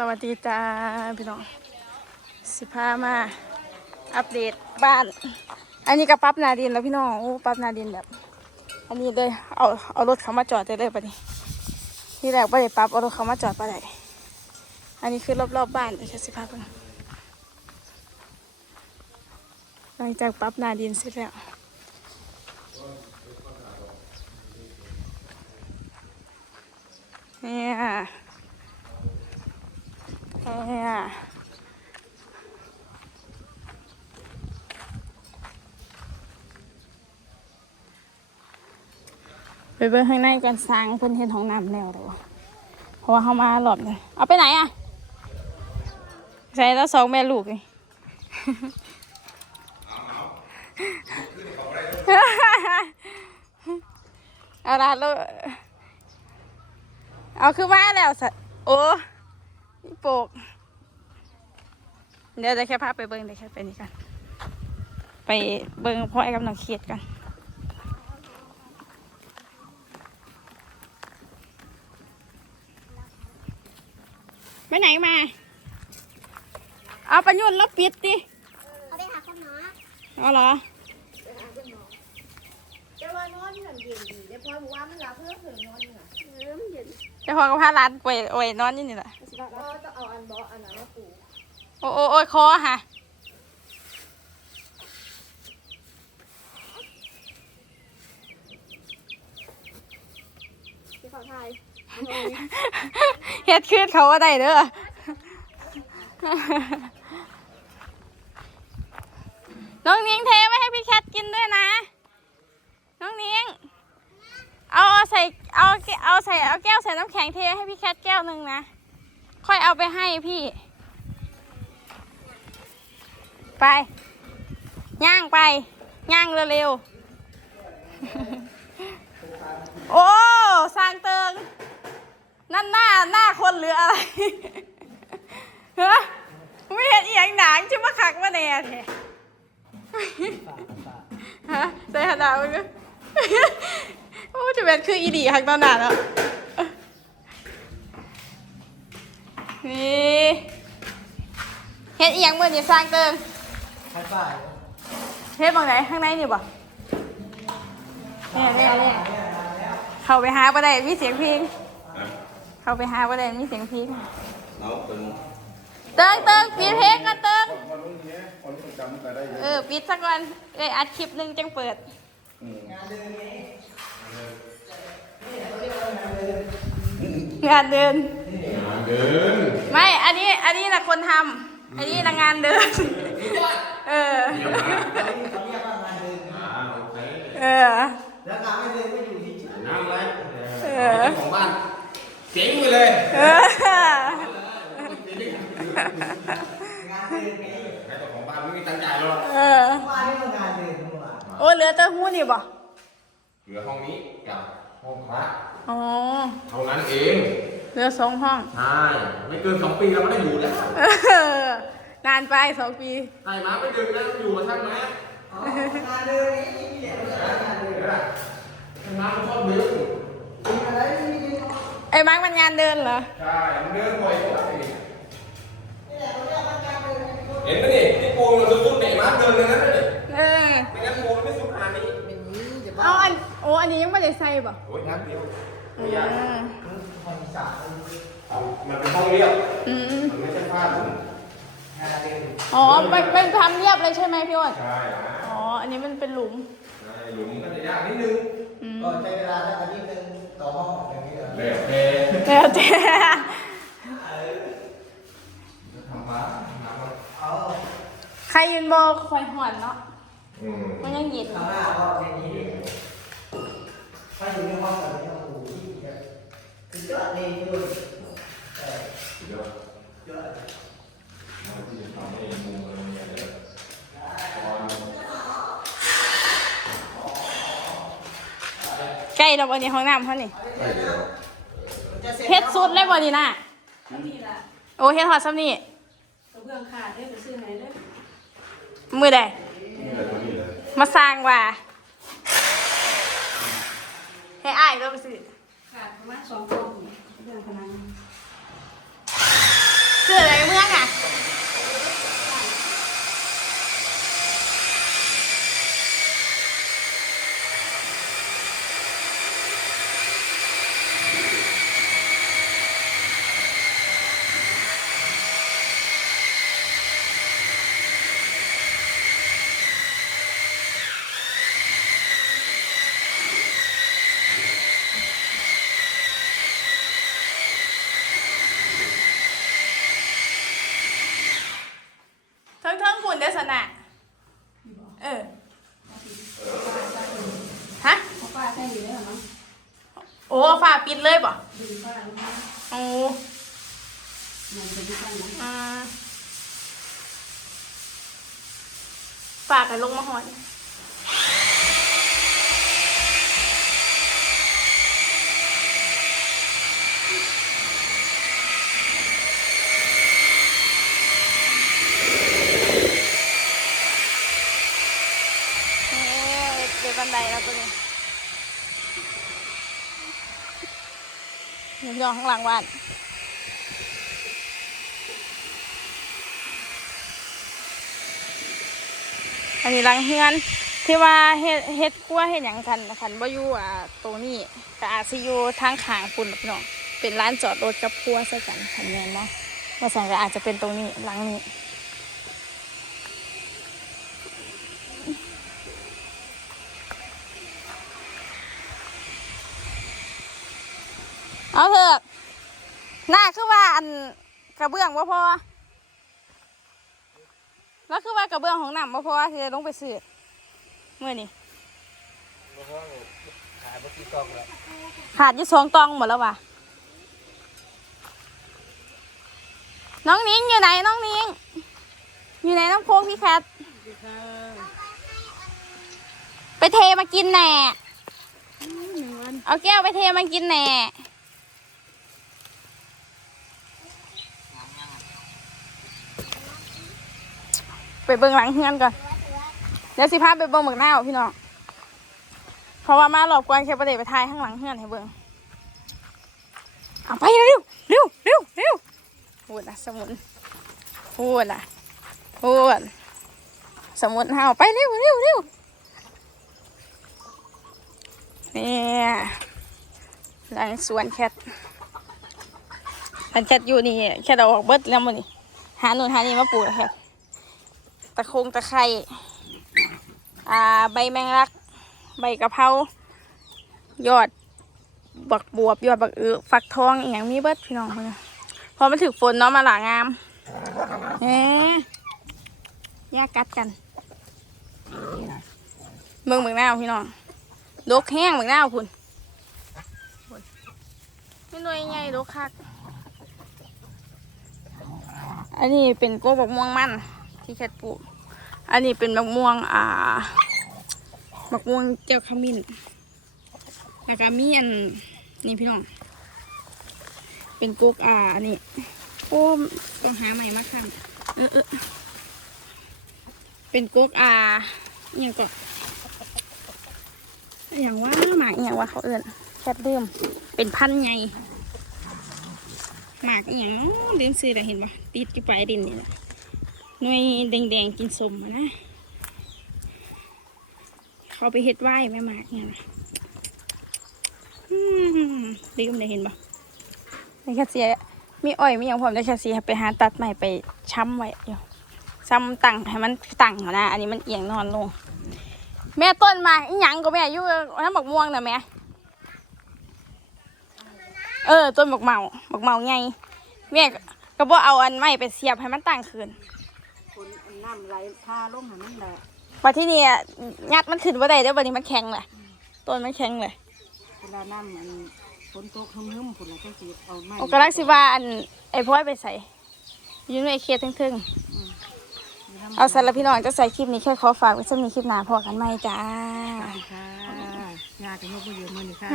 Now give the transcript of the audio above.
สวัสดีจ้าพี่น้องสิพามาอัปเดตบ้าน อันนี้ก็ปรั๊บนาดินแล้วพี่น้องโอ้ปรั๊บนาดินแบบ อันนี้เลยเอาเอารถเขามาจอดได้เลยปะนี่ที่แรกไม่ได้ปรั๊บเอารถเขามาจอดปะได้อันนี้คือรอบๆบบ้านเดี๋ยวจะสิพาเพิ่งหลังจากปรั๊บนาดินเสร็จแล้วเนี่ย เนี่ยไปเบิ่งข้างในกันสร้างเพิ่นเห็นห้องน้ำแล้วเลยวะเพราะว่าเขามาหลอดเลยเอาไปไหนอะใส่แล้วสองแม่ลูกเลยเอาละลูกเอาคือมาแล้วสัตว์โอ้ โปก เดี๋ยวจะแค่พาไปเบิ้งเดี๋ยวแค่ไปนี่กัน ไปเบิ้งพ่อไอ้กำลังเครียดกันไปไหนมา เอาปัญญนแล้วปิดดิเขาไปหาคุณหมอเอาเหรอจะว่านอนเหมือนเย็นดีแต่พอบอกว่ามันหลับเพื่อเผื่อนอนเหนื่อยเริ่มเย็นเจะพอก็พาร้านไปโอ้ยนอนอยู่นี่แหละ ก็จะเอาอันเบาะอันนั้นมาปูโอ้โอ้โอ้ยคอค่ะที่เขาไทยเฮ็ดคืนเขาว่าได้เด้อน้องนิ้งเทไว้ให้พี่แคทกินด้วยนะ น้องนิ้งเอาเอาใส่เอาเอาใส่เอาแก้วใส่น้ำแข็งเทให้พี่แคทแก้วหนึ่งนะ ค่อยเอาไปให้พี่ ไป ย่างไป ย่างเร็วๆ โอ้สร้างเติง นั่นหน้าหน้าคนหรืออะไรฮะไม่เห็นอีหยังหนังจะมาขักมาแน่แท้ฮะใส่ขนาดมึงก็โอ้จะเป็นคืออีดีขักตอนหนาแล้ว นี่เฮ็ดอีหยังเมื่อนี่สร้างเติงไฟฟ้าเฮ็ดบางไหนข้างในนี่บ่เนี่ยเนี่ยเนี่ยเข้าไปหาบ่ได้มีเสียงเพลงเข้าไปหาบ่ได้มีเสียงเพลงเราเป็นเติงเติงปิดเพลงก่อนเติงเออปิดซะก่อนเอ้ยอัดคลิปหนึงจังเปิดงานเดิน เดินไม่ อันนี้ อันนี้นะคนทำอันนี้นะงานเดิน เออเขาเรียกว่างานเดินอ่าโอเคเออ แล้วงานไม่เดินก็อยู่ที่นั่งเลยเออ เจ้าของบ้านเจ๋งไปเลยเออ งานเดินไงให้เจ้าของบ้านไม่มีตังค์จ่ายหรอกเออ เมื่อวานนี่ก็งานเดินเมื่อวานโอ้เหลือแต่หูนี่บ่ เหลือห้องนี้กับห้องพระอ๋อ เท่านั้นเอง เหลือสองห้อง ใช่ ไม่เกินสองปีเราไม่ได้อยู่แล้วเออนานไปสองปี ใช่มาไม่ดึงแล้วอยู่มาช่างไหมอ๋องานเดินนี่มีเด็กงานเดินเดี๋ยวนะช่างน้ำมันชอบดึงมีอะไรมีไอ้มาร์กมันงานเดินเหรอ ใช่ มันเดินบ่อยกว่านี่แหละเขาเรียกว่างานเดินเห็นไหมนี่ที่ปูนมันสุดๆเนี่ยมาเดินเลยนะนี่เออไม่งั้นปูนไม่สุดขนาดนี้เป็นนี้จะบ้าเอาอันโอ้อันนี้ยังไม่ได้ใส่บ่โอ้ยนัดเดียว อืไม่ยากมห้องสามเอามันเป็นห้องเรียบ อืมมันไม่ใช่ผ้าถุงงานเดินอ๋อมันเป็นทำเรียบเลยใช่ไหมพี่อ้นใช่นะอ๋อ อันนี้มันเป็นหลุม ใช่หลุมก็จะยากนิดนึงอืมก็ใช้เวลาสักอาทิตย์หนึงต่อห้องอย่างนี้เหรอแล้วแต่แล้วแต่จะทำมาทำมาเอาใครยืนบอกคอยหอนเนาะ อืมมันยังหยิดข้างหน้าก็อย่างนี้ถ้าอยู่ในห้องแบบนี้โอ้โหที่จะสุด ยอดเลยที่ดูเออเดี๋ยวเยอะเราที่จะทำให้มุมมันเนี่ยเดี๋ยวตอนใกล้เราบนนี้ห้องน้ำเขานี่ไม่เดี๋ยวจะเสร็จเฮ็ดสุดเลยบนนี้น่ะนี่ล่ะโอ้เฮ็ดหอดซ้ำนี่กระเบื้องขาดเด้อไปซื้อไหนเด้อมือใดนี่เลยตัวนี้เลยมาสร้างว่าให้อ้ายก็ไปซื้อขาดประมาณสองกล่องกระเบื้องพนัง คือะไรเมื่อไง ปิดเลยบ่โอ้อ่าฝากกันลงมาหอนเอ๊ะเป็นบันไดแล้วตัวนี้ อยู่ที่ข้างหลังบ้านอันนี้หลังเฮือนที่ว่าเฮ็ดเฮ็ดครัวเฮ็ดหยังกันคันบ่อยู่อ่าตรงนี้ก็อาจสิอยู่ทางข้างปุ่นพี่น้องเป็นร้านจอดรถกับครัวซะกันคันแม่นเนาะว่าสั่นก็อาจจะเป็นตรงนี้หลังนี้ เอาเถอะหน้าคือว่าอันกระเบื้องบ่พอแล้วคือว่ากระเบื้องของหนำบ่พอที่จะลงไปซื้อเมื่อนี่ขายบ่กี่กองแล้วขาดยู่สองตองหมดแล้ววะน้องนิ้งอยู่ไหนน้องนิ้งอยู่ไหนน้องโค้งพี่แคทไปเทมากินแหน่เอาแก้วไปเทมากินแหน่ ไปเบิ่งหลังเฮือนก่อนเดี๋ยวสิพาไปเบิ่งหมึกหน้าพี่น้องเพราะว่ามารอบกวนแค่ประเดี๋ยวไปทายข้างหลังเฮือนให้เบิ่งเอาไปเร็วเร็วเร็วเร็วพูดนะสมุนพูดนะพูดสมุนเฮาไปเร็วเร็วเร็วเนี่ยหลังสวนแคทอันแคทอยู่นี่แคทเอาออกเบิดแล้วมันนี่หาหนุนหานี่มาปลูกแล้วแคท ตะคงตะไคร้อ่าใบแมงลัก ใบกะเพรายอดบักบวบยอดบักเอือฟักทองอย่างมีเบิดพี่น้องเลยพอมาถึงฝนเนาะมาหลางามเอ๊ะแยกกัดกันเบิ่งเบิ่งหน้าพี่น้องดกแห้งเบิ่งหน้าคุณไม่น้อยไงดกคัก อันนี้เป็นโกบกม่วงมันที่แคทปลูก อันนี้เป็นบักม่วงอ่าบักม่วงเจียวขมิ้นแล้วก็มีอันนี่พี่น้อง เป็นกุ๊กอ่าอันนี้โอ้ต้องหาใหม่มาคันเออเออเป็นกุ๊กอ่าอหย่างก่อนอย่างว่าหมากอย่างว่าเขาเอื่นแคบเดิมเป็นพันไงหมากอย่างเนาะลืมซื้อแล้วเห็นปะติดอยู่ปลายดินนี่แหละ หน่วยแดงๆกินสมนะ เขาไปเฮ็ดไหว้แม่มากเนี่ยนะอืมลืมเลยเห็นปะในแค่เสียมีอ้อยมีอย่างผมได้แค่เสียไปหาตัดใหม่ไปช้ำไว้อยู่ช้ำตั้งให้มันตั้งนะ อันนี้มันเอียงนอนลง แม่ต้นมาอีหยังก็แม่อยู่น้ำบักม่วงนะแม่เออต้นบักเมาบักเมาไงแม่ก็บ่เอาอันใหม่ไปเสียบให้มันตั้งคืน นน้ำไหลพาลงหันนั่นแหละมาที่นี่อะงัดมันขึ้นว่าได้เดี๋ยววันนี้มันแข็งเลยต้นมันแข็งเลยเวลาน้ำมันฝนตกหึมๆผุนละก็สิเอาไม้โอกำลังสิว่าอันไอ้พลอยไปใส่อยืนไอ้เคสทึ่งๆ เอาสารบพี่น้องจะใส่คลิปนี้แค่ขอฝากไว้สักนิดคลิปหน้าพอกันไหมจ้า ค่ะยากกันยกมือเยอะมือนี่ค่ะ